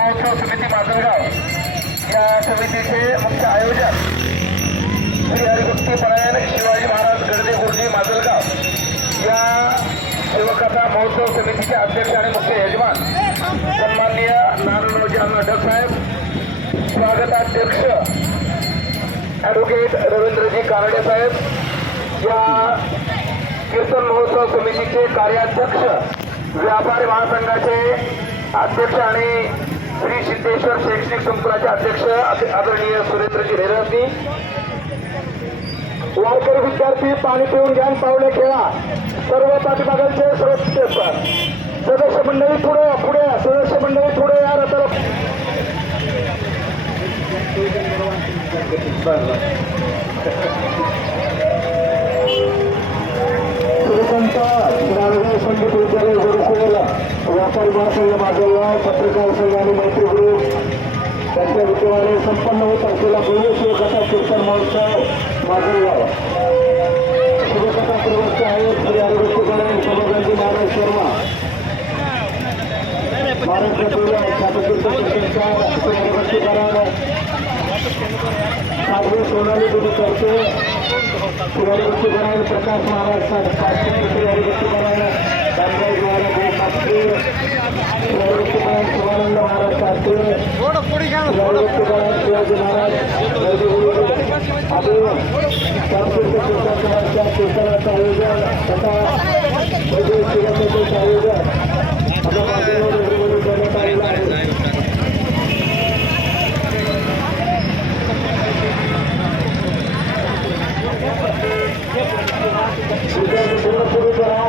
महोत्सव समिती माजलगाव. या समितीचे मुख्य आयोजक श्री हरिभक्ती परायण शिवाजी महाराज गर्दे गुरुजी माजलगाव. या शिवकथा महोत्सव समितीचे अध्यक्ष आणि मुख्य यजमान सन्माननीय नारायणरावजी अण्णा ढग साहेब स्वागताध्यक्ष ॲडव्होकेट रवींद्रजी कानडे साहेब या कीर्तन महोत्सव समितीचे कार्याध्यक्ष व्यापारी महासंघाचे अध्यक्ष आणि श्री सिद्धेश्वर शैक्षणिक संकुलाचे अध्यक्ष आदरणीय सुरेंद्रजी रेरवती वारकरी विद्यार्थी पाणी पिऊन ज्ञान पावले खेळा. सर्व पाठीमागांचे सुरक्षित असतात सदस्य मंडळी पुढे पुढे सदस्य मंडळी पुढे या रथाला बरं. नारगाव संगीत गुरुकुल व्यापारी महासंघ माजलगाव पत्रकार संघ आणि मैत्री ग्रुप त्यांच्या विद्यमाने संपन्न होत असलेला भव्य शिवकथा कीर्तन महोत्सव माजलगाव शिवकथा प्रवक्ते आहेत श्री हरिभक्ती गणेश सभागांधी महाराज शर्मा महाराष्ट्र ख्यातकीर्त साधू सोनाली गुरु करते श्री हरिभक्ती प्रकाश महाराज सातपुते श्री हरिभक्ती कराड रामराज महाराज हे सातपुते श्री हरिभक्ती कराड शिवानंद महाराज सातपुते श्री हरिभक्ती कराड शिवाजी महाराज नरदेवगुरु आयोजन तथा वैदिक आयोजन करण्यात आलेलं आहे. सुरू करा.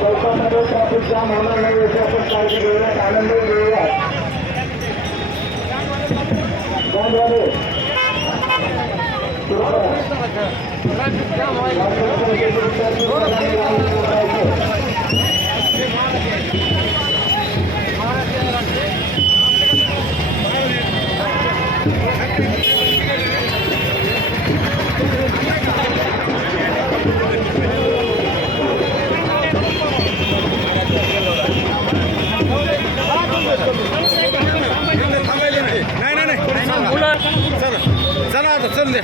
चौकामध्ये ट्रॅफिक जाम होणार नाही आपण काळजी घेऊयात. आनंद घेऊयात. మోహన్ గారు चला आता चल द्या.